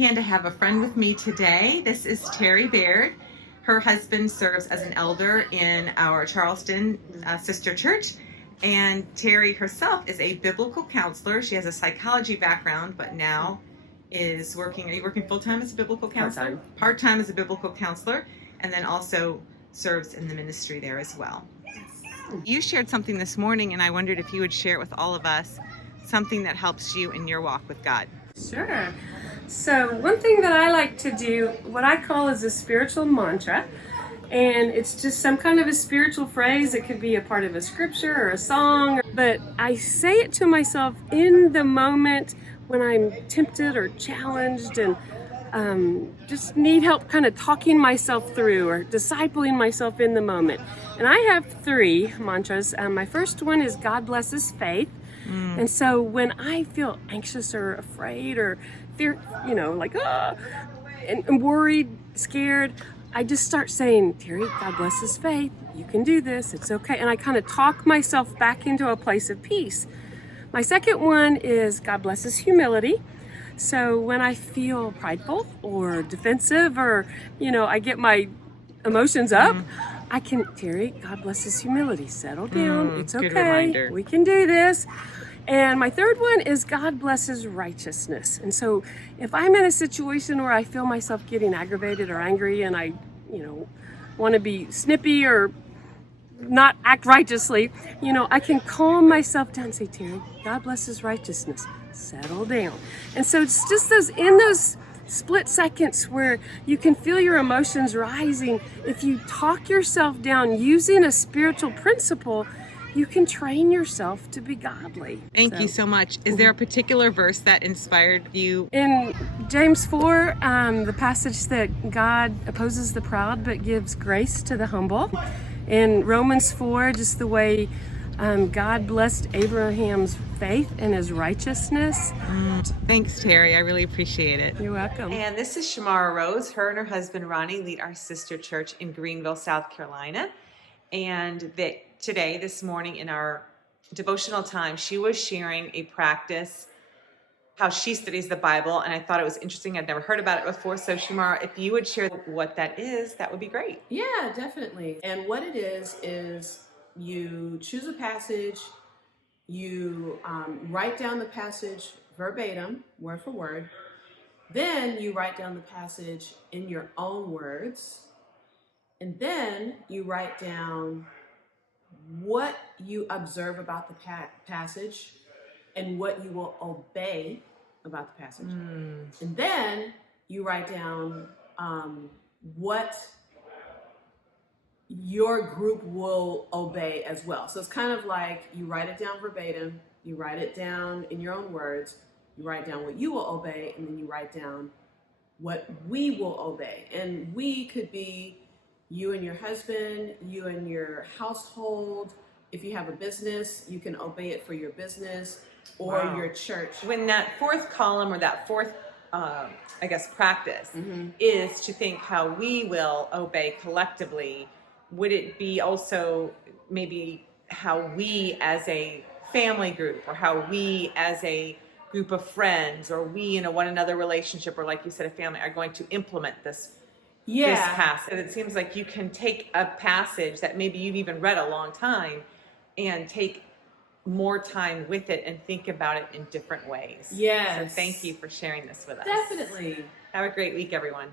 And I have a friend with me today. This is Terry Baird. Her husband serves as an elder in our Charleston sister church. And Terry herself is a biblical counselor. She has a psychology background, but now is working. Are you working full-time as a biblical counselor? Part-time. Part-time as a biblical counselor, and then also serves in the ministry there as well. You shared something this morning, and I wondered if you would share it with all of us, something that helps you in your walk with God. Sure. So one thing that I like to do, what I call is a spiritual mantra, and it's just some kind of a spiritual phrase. It could be a part of a scripture or a song, but I say it to myself in the moment when I'm tempted or challenged and just need help kind of talking myself through or discipling myself in the moment. And I have three mantras. My first one is God blesses faith. And so when I feel anxious or afraid or fear, and worried, scared, I just start saying, Terry, God blesses faith. You can do this. It's okay. And I kind of talk myself back into a place of peace. My second one is God blesses humility. So when I feel prideful or defensive or, I get my emotions up, I can, Terry, God blesses humility. Settle down. It's okay. Good reminder. We can do this. And my third one is God blesses righteousness. And so if I'm in a situation where I feel myself getting aggravated or angry and I, want to be snippy or not act righteously, I can calm myself down and say, Terry, God blesses righteousness. Settle down. And so it's just those split seconds where you can feel your emotions rising. If you talk yourself down using a spiritual principle, you can train yourself to be godly. Thank you so much. Is there a particular verse that inspired you? In James 4, the passage that God opposes the proud but gives grace to the humble. In Romans 4, just the way God blessed Abraham's faith and his righteousness. Thanks, Terry. I really appreciate it. You're welcome. And this is Shamara Rose. Her and her husband, Ronnie, lead our sister church in Greenville, South Carolina. And this morning in our devotional time, she was sharing a practice, how she studies the Bible. And I thought it was interesting. I'd never heard about it before. So Shamara, if you would share what that is, that would be great. Yeah, definitely. And what it is you choose a passage, you write down the passage verbatim, word for word. Then you write down the passage in your own words. And then you write down what you observe about the passage and what you will obey about the passage. And then you write down what your group will obey as well. So it's kind of like you write it down verbatim, you write it down in your own words, you write down what you will obey, and then you write down what we will obey. And we could be you and your husband, you and your household. If you have a business, you can obey it for your business or your church. When that fourth column or that fourth, practice is to think how we will obey collectively, would it be also maybe how we as a family group or how we as a group of friends or we in a one another relationship or like you said, a family are going to implement this passage? It seems like you can take a passage that maybe you've even read a long time and take more time with it and think about it in different ways. Yes. So thank you for sharing this with us. Definitely. Have a great week, everyone.